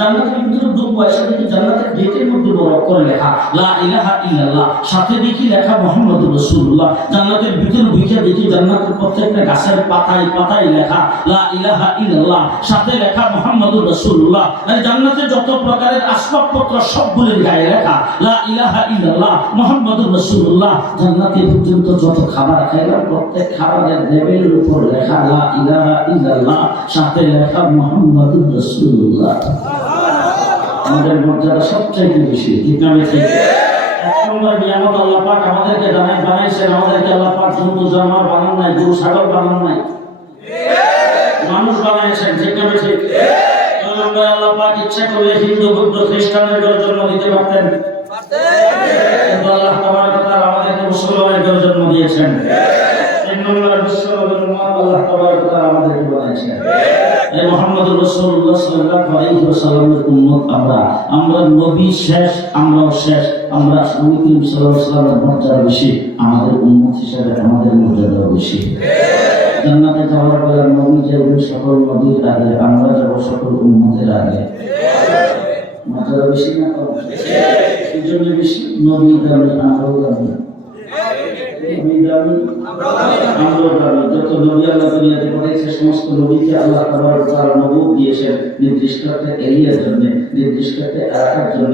জান্নাতের ভিতরে জান্নাতের গেটের মধ্যে বড় লেখা? লা ইলাহা ইল্লাল্লাহ। সাথে দেখি লেখা মুহাম্মদুর রাসূলুল্লাহ। জান্নাতের ভিতরে ঢুকে দেখি জান্নাতের প্রত্যেকটা গাছের পাতায় পাতায় লেখা, লা ইলাহা ইল্লাল্লাহ। সাথে লেখা রাসূলুল্লাহ। আর জান্নাতে যত প্রকারের আসবাবপত্র সবগুলির গায়ে লেখা, লা ইলাহা ইল্লাল্লাহ রাসূলুল্লাহ। জান্নাতে পর্যন্ত যত খাবার খাইলাম, প্রত্যেক খাবারের উপর লেখা, লা ইলাহা ইল্লাল্লাহ। সাথে লেখা মুহাম্মদুর রাসূলুল্লাহ। আমাদের মর্যাদা সবচাইতে বেশি, ঠিক না বেশি এক আমাদেরকে জানাই বানাইছেন আমাদেরকে আল্লাহ বানান নাই, গরু, ছাগল নাই। মানুষ করলে হিন্দু কিন্তু আল্লাহ তাবারক ওয়া তাআলা আমাদেরকে মুসলমানের ঘরে জন্ম দিয়েছেন তিন নম্বর বিশ্ব নবীর উম্মত আল্লাহ তাবারক ওয়া তাআলা আমাদেরকে বানাইছেন এই মুহাম্মদুর রাসূলুল্লাহ সাল্লাল্লাহু আলাইহি ওয়াসাল্লামের উম্মত আমরা। আমরা নবী শেষ আমরাও শেষ। আমরা নবী করিম সাল্লাল্লাহু মর্যাদা বেশি আমাদের উম্মত হিসেবে আমাদের মর্যাদা বেশি। জান্নাতে যাওয়ার বেলা নবী যাবেন সকল নবীর আগে আমরা যাব সকল উম্মতের আগে। মর্যাদা বেশি না কম? এই জন্য বেশি নবী দামি আমরাও দামি নবী দামি আমরাও দামি যত নবী আল্লাহ নির্দিষ্ট এলাকার জন্য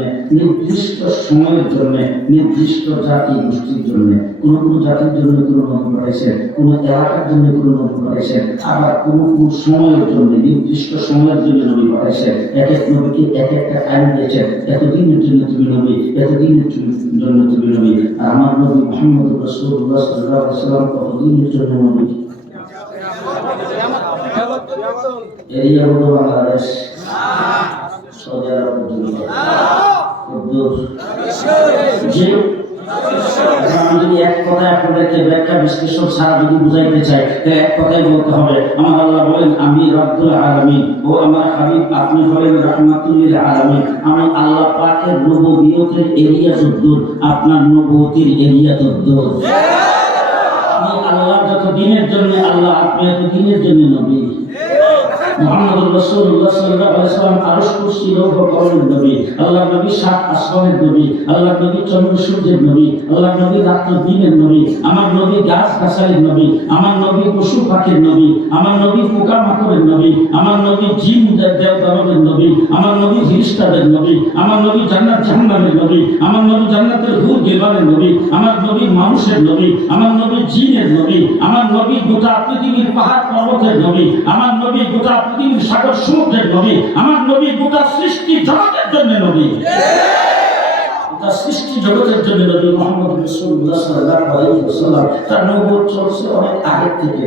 জাতি গোষ্ঠীর জন্য কোন কোন জাতির জন্য কোন নবী পাঠিয়েছেন কোন এলাকার জন্য কোন নবী পাঠিয়েছেন আবার কোন কোন সময়ের জন্য, নির্দিষ্ট সময়ের জন্য নবী পাঠিয়েছেন এক এক নবীকে এক একটা টাইম দিয়েছেন। এতদিনের জন্য তুমি নবী, এতদিনের জন্য তুমি নবী আর আমার নবী মোহাম্মদ রাসূলুল্লাহ সাল্লাল্লাহু আলাইহি ওয়াসাল্লাম কতদিনের জন্য নবী এরিয়া হলো বাংলাদেশ সৌদি আরব পর্যন্ত যে এখন আমি যদি এক কথায় আপনাদেরকে ব্যাখ্যা বিশ্লেষণ ছাড়া যদি বুঝাইতে চাই তাহলে এক কথাই বলতে হবে, আমার আল্লাহ বলেন, আমি রব্দুল আলমিন ও আমার হাবিব, আপনি হলেন রহমাতুল্লিল আলমিন। আমি আল্লাহ পাকের নবুয়তের এরিয়া যদ্দুর আপনার নবুয়তির এরিয়া যদ্দুর আমি আল্লাহ যত দিনের জন্য, আল্লাহ আপনি এত দিনের জন্য নবী। আমার নবী পশু পাখির নবী আমার নবী পোকা মাকড়ের নবী আমার নবী জিন দেব নবী আমার নবী ফিরিস্তাদের নবী আমার নবী জান্নাত জাহান্নামের নবী আমার নবী জান্নাতের হুর গিলবানের নবী আমার নবী মানুষের নবী আমার নবী জিনের নবী আমার নবী গোটা পৃথিবীর পাহাড় পর্বতের নবী আমার নবী গোটা পৃথিবীর সাগর সমুদ্রের নবী, আমার নবী গোটা সৃষ্টি জগতের জন্য নবী। গোটা জন্য নবী মোহাম্মদ রাসূলুল্লাহ সাল্লাল্লাহু আলাইহি তার নবুয়ত চলছে অনেক আগে থেকে।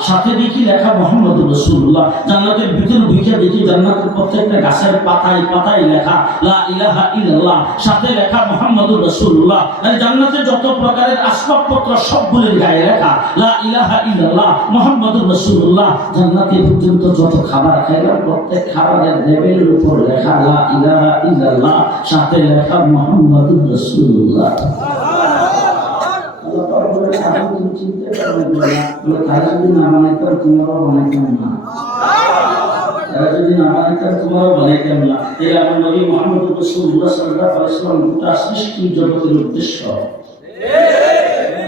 সাথে দেখি লেখা জান্নাতের দেখি জান্নাতের জান্নাতের জান্নাতের প্রত্যেকটা গাছের পাতায় পাতায় লেখা, লা ইলাহা সাথে লেখা মুহাম্মদুর রাসূলুল্লাহ। আর জান্নাতে যত প্রকারের আসবাবপত্র সবগুলির গায়ে লেখা লা ইলাহা ইল্লাল্লাহ মুহাম্মদুর রাসূলুল্লাহ। জান্নাতে পর্যন্ত যত খাবার খাইলাম প্রত্যেক খাবারের লেবেলের উপর লেখা লা ইলাহা ইল্লাল্লাহ সাথে লেখা মুহাম্মদুর রাসূলুল্লাহ। চিন্তা করবেন না, তারা যদি না বানাইতো, তোমরাও বানাইতো না? যদি না বানাইতাম তোমারও বানাইতাম না? রসুল্লাহ সাল্লাহ আলাইসালাম গোটা সৃষ্টি জগতের উদ্দেশ্য।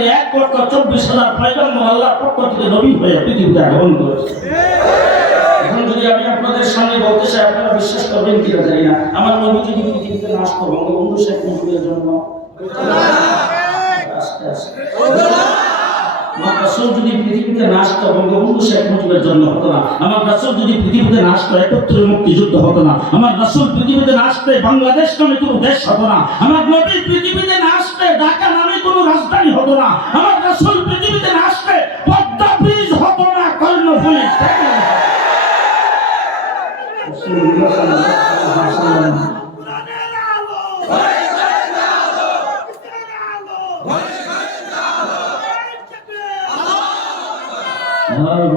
নবীর এক লক্ষ চব্বিশ হাজার পয়গম্বর আল্লাহর পক্ষ থেকে নবী হয়ে পৃথিবীতে আগমন করেছে এখন যদি আমি আপনাদের সামনে বলতে চাই আপনারা বিশ্বাস করবেন কিনা জানি না। আমার নবী যদি পৃথিবীতে না আসতো বঙ্গবন্ধু শেখ মুজিবের জন্য আস্তে আস্তে আমার রাসূল পৃথিবীতে না বাংলাদেশ নামে কোনো দেশ হতো না। আমার নবী পৃথিবীতে না আসতে, ঢাকা নামে কোনো রাজধানী হতো না। আমার রাসূল পৃথিবীতে না আসতে, পদ্মা ব্রিজ হতো না, কর্ণফুলি। রাসূলুল্লাহ no